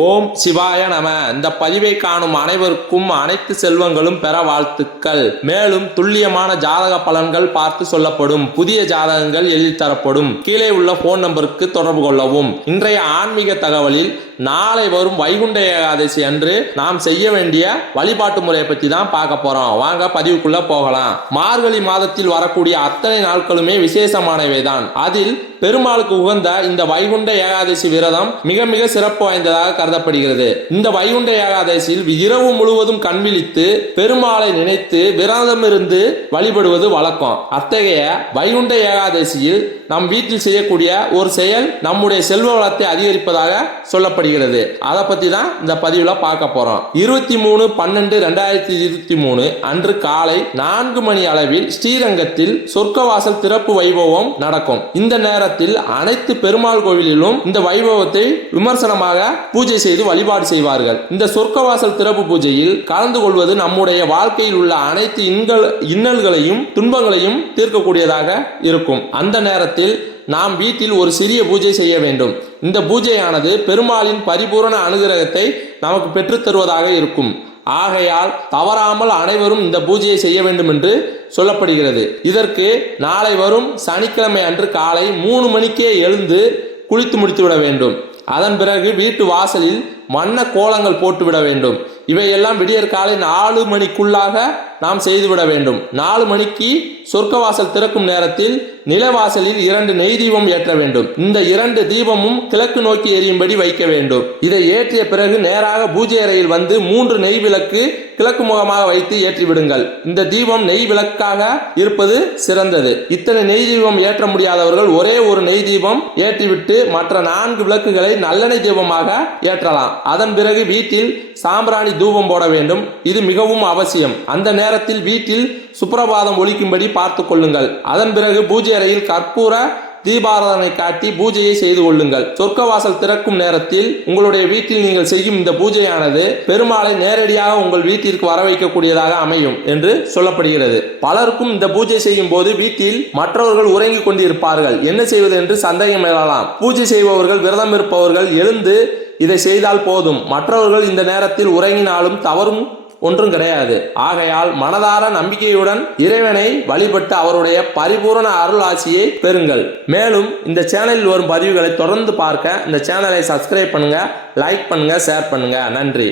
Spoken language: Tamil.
ஓம் சிவாய நம. இந்த பதிவை காணும் அனைவருக்கும் அனைத்து செல்வங்களும் பெற வாழ்த்துக்கள். மேலும் துல்லியமான ஜாதக பலன்கள் பார்த்து சொல்லப்படும். புதிய ஜாதகங்கள் எழுதி தரப்படும். கீழே உள்ள போன் நம்பருக்கு தொடர்பு கொள்ளவும். இன்றைய ஆன்மீக தகவலில் நாளை வரும் வைகுண்ட ஏகாதசி அன்று நாம் செய்ய வேண்டிய வழிபாட்டு முறையை பற்றி தான் பார்க்க போறோம். வாங்க பதிவுக்குள்ள போகலாம். மார்கழி மாதத்தில் வரக்கூடிய அத்தனை நாட்களுமே விசேஷமானவை தான். அதில் பெருமாளுக்கு உகந்த இந்த வைகுண்ட ஏகாதசி விரதம் மிக மிக சிறப்பு வாய்ந்ததாக கருதப்படுகிறது. இந்த வைகுண்ட ஏகாதசியில் இரவு முழுவதும் கண்விழித்து பெருமாளை நினைத்து விரதம் இருந்து வழிபடுவது வழக்கம். அத்தகைய வைகுண்ட ஏகாதசியில் நம் வீட்டில் செய்யக்கூடிய ஒரு செயல் நம்முடைய செல்வ வளத்தை அதிகரிப்பதாக சொல்லப்படுகிறது. அதை பத்தி தான் இந்த பதிவுல பார்க்க போறோம். 23/12/2023 அன்று காலை 4 மணி அளவில் ஸ்ரீரங்கத்தில் சொர்க்கவாசல் திறப்பு வைபவம் நடக்கும். இந்த நேரத்தில் அனைத்து பெருமாள் கோவிலிலும் இந்த வைபவத்தை விமர்சனமாக பூஜை செய்து வழிபாடு செய்வார்கள். இந்த சொர்க்கவாசல் திறப்பு பூஜையில் கலந்து கொள்வது நம்முடைய வாழ்க்கையில் உள்ள அனைத்து இன்னல்களையும் துன்பங்களையும் தீர்க்கக்கூடியதாக இருக்கும். அந்த நேரத்தில் நாம் வீட்டில் ஒரு சிறிய பூஜை செய்ய வேண்டும். இந்த பூஜையானது பெருமாளின் பரிபூரண அனுகிரகத்தை நமக்கு பெற்றுத் தருவதாக இருக்கும். ஆகையால் தவறாமல் அனைவரும் இந்த பூஜையை செய்ய வேண்டும் என்று சொல்லப்படுகிறது. இதற்கு நாளை வரும் சனிக்கிழமை அன்று காலை 3 மணிக்கே எழுந்து குளித்து முடித்துவிட வேண்டும். அதன் பிறகு வீட்டு வாசலில் வண்ண கோலங்கள் போட்டுவிட வேண்டும். இவையெல்லாம் விடியற் காலை 4 மணிக்குள்ளாக நாம் செய்துவிட வேண்டும். 4 மணிக்கு சொர்க்கவாசல் திறக்கும் நேரத்தில் நிலவாசலில் 2 நெய் தீபம் ஏற்ற வேண்டும். இந்த 2 தீபமும் கிழக்கு நோக்கி எரியும்படி வைக்க வேண்டும். இதை ஏற்றிய பிறகு நேராக பூஜை அறையில் வந்து 3 நெய் விளக்கு கிழக்கு முகமாக வைத்து ஏற்றி விடுங்கள். இந்த தீபம் நெய் விளக்காக இருப்பது சிறந்தது. இத்தனை நெய் தீபம் ஏற்ற முடியாதவர்கள் ஒரே ஒரு நெய் தீபம் ஏற்றிவிட்டு மற்ற 4 விளக்குகளை நல்லெண்ணெய் தீபமாக ஏற்றலாம். அதன் பிறகு வீட்டில் சாம்பிராணி தூபம் போட வேண்டும். இது மிகவும் அவசியம். அந்த நேரத்தில் வீட்டில் சுப்ரபாதம் ஒலிக்கும்படி பார்த்துக் கொள்ளுங்கள். அதன் பிறகு பூஜை அறையில் கற்பூர தீபாராதனை காட்டி பூஜையை செய்து கொள்ளுங்கள். சொர்க்கவாசல் திறக்கும் நேரத்தில் உங்களுடைய வீட்டில் நீங்கள் செய்யும் இந்த பூஜையானது பெருமாளை நேரடியாக உங்கள் வீட்டிற்கு வர வைக்கக்கூடியதாக அமையும் என்று சொல்லப்படுகிறது. பலருக்கும் இந்த பூஜை செய்யும் போது வீட்டில் மற்றவர்கள் உறங்கிக் கொண்டிருப்பார்கள். என்ன செய்வது என்று சந்தேகம் எழலாம். பூஜை செய்பவர்கள் விரதம் இருப்பவர்கள் எழுந்து இதை செய்தால் போதும். மற்றவர்கள் இந்த நேரத்தில் உறங்கினாலும் தவறும் ஒன்றும் கிடையாது. ஆகையால் மனதார நம்பிக்கையுடன் இறைவனை வழிபட்டு அவருடைய பரிபூரண அருள் ஆசியை பெறுங்கள். மேலும் இந்த சேனலில் வரும் பதிவுகளை தொடர்ந்து பார்க்க இந்த சேனலை சப்ஸ்கிரைப் பண்ணுங்க, லைக் பண்ணுங்க, ஷேர் பண்ணுங்க. நன்றி.